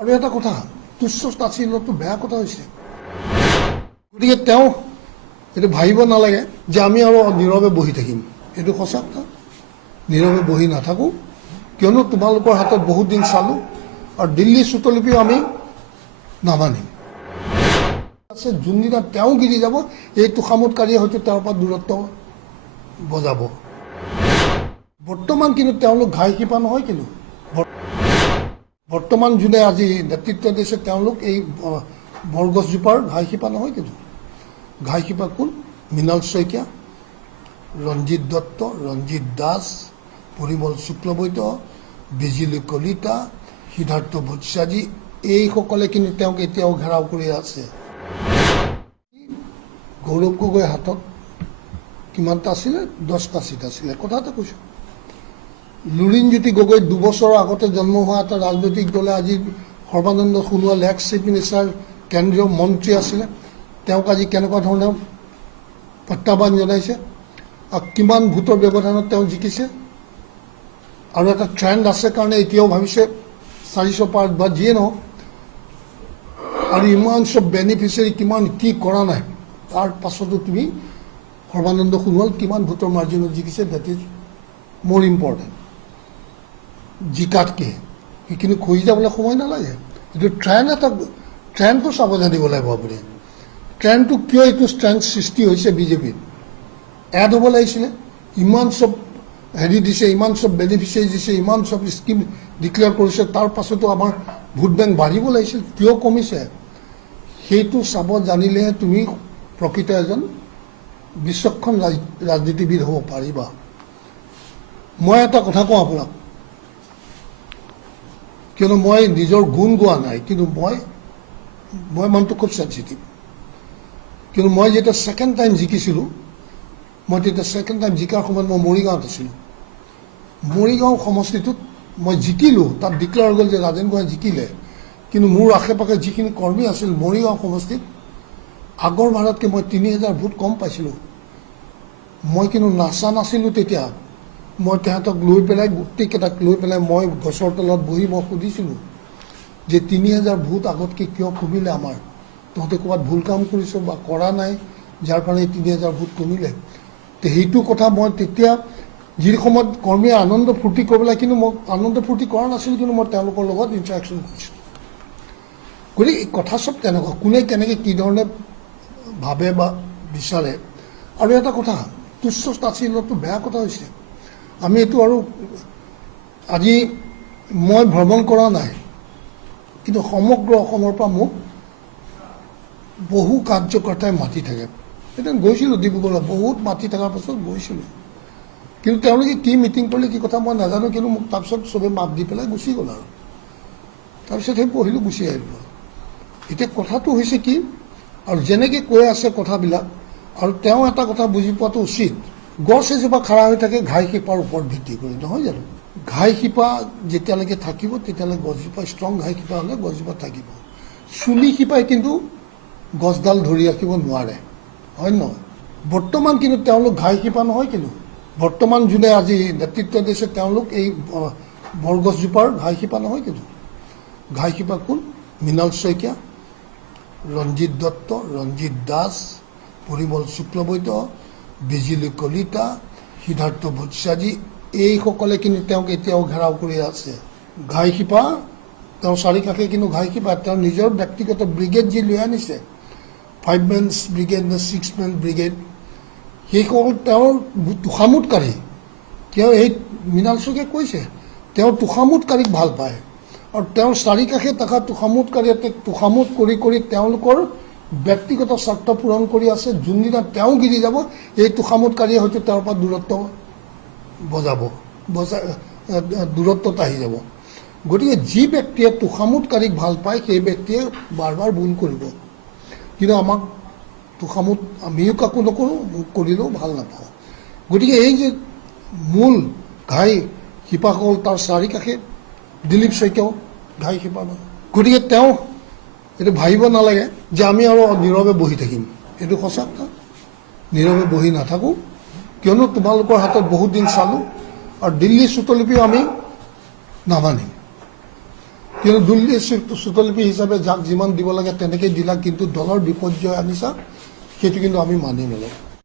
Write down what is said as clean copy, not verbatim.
আৰু এটা কথা তুচ্ছ তাচ্ছিল্যটো বেয়া কথা হৈছে গতিকে তেওঁ এইটো ভাবিব নালাগে যে আমি আৰু নীৰৱে বহি থাকিম এইটো সঁচা কথা নীৰৱে বহি নাথাকোঁ কিয়নো তোমালোকৰ হাতত বহুত দিন চালোঁ আৰু দিল্লী চুটলিপিও আমি নামানিম আছে যোনদিনা তেওঁ গিৰি যাব এই তোষামোদকাৰীয়ে হয়তো তেওঁৰ পৰা দূৰত্ব বজাব বৰ্তমান কিন্তু তেওঁলোক ঘাই শিপা নহয় কিন্তু বৰ্তমান যোনে আজি নেতৃত্ব দিছে তেওঁলোক এই বৰগছজোপাৰ ঘাই শিপা নহয় কিন্তু ঘাই শিপা কোন মৃণাল শইকীয়া ৰঞ্জিত দত্ত ৰঞ্জিত দাস পৰিমল শুক্লবৈদ্য বিজুলী কলিতা সিদ্ধাৰ্থ ভট্টাচাৰ্যী এইসকলে কিন্তু তেওঁক এতিয়াও ঘেৰাও কৰি আছে গৌৰৱ গগৈ হাতত কিমানটা আছিলে 10টা চিট আছিলে কথা এটা কৈছোঁ লুৰিণজ্যোতি গগৈ 2 বছৰৰ আগতে জন্ম হোৱা এটা ৰাজনৈতিক দলে আজি Sarbananda Sonowal x chief minister কেন্দ্ৰীয় মন্ত্ৰী আছিলে তেওঁক আজি কেনেকুৱা ধৰণৰ প্ৰত্যাহ্বান জনাইছে আৰু কিমান ভোটৰ ব্যৱধানত তেওঁ জিকিছে আৰু এটা ট্ৰেণ্ড আছে কাৰণে এতিয়াও ভাবিছে 400 পাৰ বা যিয়ে নহওক আৰু ইমান চব বেনিফিচিয়াৰী কিমান কি কৰা নাই তাৰ পাছতো তুমি সৰ্বানন্দ সোণোৱাল কিমান ভোটৰ মাৰ্জিনত জিকিছে ডেট ইজ মোৰ ইম্পৰ্টেণ্ট জিকাতকৈ সেইখিনি খহি যাবলৈ সময় নালাগে এইটো ট্ৰেণ্ডটো চাব জানিব লাগিব আপুনি ট্ৰেণ্ডটো কিয় এইটো ট্ৰেণ্ড সৃষ্টি হৈছে বিজেপিত এড হ'ব লাগিছিলে ইমান চব হেৰি দিছে ইমান চব বেনিফিচিয়াৰী দিছে ইমান চব স্কিম ডিক্লেয়াৰ কৰিছে তাৰ পাছতো আমাৰ ভোট বেংক বাঢ়িব লাগিছিল কিয় কমিছে সেইটো চাব জানিলেহে তুমি প্ৰকৃত এজন বিচক্ষণ ৰাজনীতিবিদ হ'ব পাৰিবা মই এটা কথা কওঁ আপোনাক কিয়নো মই নিজৰ গুণ গোৱা নাই কিন্তু মই মানুহটো খুব চেঞ্চিটিভ কিন্তু মই যেতিয়া ছেকেণ্ড টাইম জিকিছিলোঁ মই তেতিয়া ছেকেণ্ড টাইম জিকাৰ সময়ত মই মৰিগাঁৱত আছিলোঁ মৰিগাঁও সমষ্টিটোত মই জিকিলোঁ তাত ডিক্লেয়াৰ হৈ গ'ল যে ৰাজেন গোহাঁই জিকিলে কিন্তু মোৰ আশে পাশে যিখিনি কৰ্মী আছিল মৰিগাঁও সমষ্টিত আগৰ বাৰতকৈ মই 3000 ভোট কম পাইছিলোঁ মই কিন্তু নাচা নাছিলোঁ তেতিয়া মই তেহেঁতক লৈ পেলাই গোটেইকেইটাক লৈ পেলাই মই গছৰ তলত বহি মই সুধিছিলোঁ যে 3000 ভোট আগতকৈ কিয় কমিলে আমাৰ তহঁতে ক'ৰবাত ভুল কাম কৰিছ বা কৰা নাই যাৰ কাৰণে 3000 ভোট কমিলে তো সেইটো কথা মই তেতিয়া যি সময়ত কৰ্মীয়ে আনন্দ ফূৰ্তি কৰিবলৈ কিন্তু মই আনন্দ ফূৰ্তি কৰা নাছিলোঁ কিন্তু মই তেওঁলোকৰ লগত ইণ্টাৰেকশ্যন কৰিছিলোঁ গতিকে এই কথা চব তেনেকুৱা কোনে কেনেকৈ কি ধৰণে ভাবে বা বিচাৰে আৰু এটা কথা তুচ্ছ তাচ্ছিল্যটো বেয়া কথা হৈছে আমি এইটো আৰু আজি মই ভ্ৰমণ কৰা নাই কিন্তু সমগ্ৰ অসমৰ পৰা মোক বহু কাৰ্যকৰ্তাই মাতি থাকে এতিয়া গৈছিলোঁ ডিব্ৰুগড়ত বহুত মাতি থকাৰ পাছত গৈছিলোঁ কিন্তু তেওঁলোকে কি মিটিং কৰিলে কি কথা মই নাজানো কিন্তু মোক তাৰপিছত চবেই মাত দি পেলাই গুচি গ'ল আৰু তাৰপিছত সেই পঢ়িলোঁ গুচি আহিলোঁ এতিয়া কথাটো হৈছে কি আৰু যেনেকৈ কৈ আছে কথাবিলাক আৰু তেওঁ এটা কথা বুজি পোৱাটো উচিত গছ এজোপা খাৰা হৈ থাকে ঘাই শিপাৰ ওপৰত ভিত্তি কৰি নহয় জানো ঘাই শিপা যেতিয়ালৈকে থাকিব তেতিয়ালৈকে গছজোপা ষ্ট্ৰং ঘাই শিপা হ'লে গছজোপা থাকিব চুলি শিপাই কিন্তু গছডাল ধৰি ৰাখিব নোৱাৰে হয় নহয় বৰ্তমান কিন্তু তেওঁলোক ঘাই শিপা নহয় কিন্তু বৰ্তমান যোনে আজি নেতৃত্ব দিছে তেওঁলোক এই বৰগছজোপাৰ ঘাই শিপা নহয় কিন্তু ঘাই শিপা কোন মৃণাল শইকীয়া ৰঞ্জিত দত্ত ৰঞ্জিত দাস পৰিমল শুক্লবৈদ্য বিজুলী কলিতা সিদ্ধাৰ্থ ভট্টাচাৰ্যী এইসকলে কিন্তু তেওঁক এতিয়াও ঘেৰাও কৰি আছে ঘাই শিপা তেওঁৰ চাৰিকাষে কিন্তু ঘাই শিপা তেওঁৰ নিজৰ ব্যক্তিগত ব্ৰিগেড যি লৈ আনিছে 5 মেন ব্ৰিগেড নে 6 মেন ব্ৰিগেড সেইসকল তেওঁৰ তোষামোদকাৰী কিয় এই মৃণাল শইকীয়াই কৈছে তেওঁ তোষামোদকাৰীক ভাল পায় আৰু তেওঁৰ চাৰিকাষে থকা তোষামোদকাৰীয়ে তোষামোদ কৰি কৰি তেওঁলোকৰ ব্যক্তিগত স্বাৰ্থ পূৰণ কৰি আছে যোনদিনা তেওঁ গিৰি যাব এই তোষামোদকাৰীয়ে হয়তো তেওঁৰ পৰা দূৰত্ব দূৰত্বত আহি যাব গতিকে যি ব্যক্তিয়ে তোষামোদকাৰীক ভাল পায় সেই ব্যক্তিয়ে বাৰ বাৰ ভুল কৰিব কিন্তু আমাক তোষামোদ আমিও কাকো নকৰোঁ কৰিলেও ভাল নাপাওঁ গতিকে এই যে মূল ঘাই শিপাসকল তাৰ চাৰিকাষে দিলীপ শইকীয়াও ঘাই শিপা নহয় গতিকে তেওঁ এইটো ভাবিব নালাগে যে আমি আৰু নীৰৱে বহি থাকিম এইটো সঁচা কথা নীৰৱে বহি নাথাকোঁ কিয়নো তোমালোকৰ হাতত বহুত দিন চালোঁ আৰু দিল্লী চুটলিপিও আমি নামানিম কিন্তু দিল্লী চুতলিপি হিচাপে যাক যিমান দিব লাগে তেনেকৈ দিলা, কিন্তু দলৰ বিপৰ্যয় আনিছা, সেইটো কিন্তু আমি মানি নলওঁ।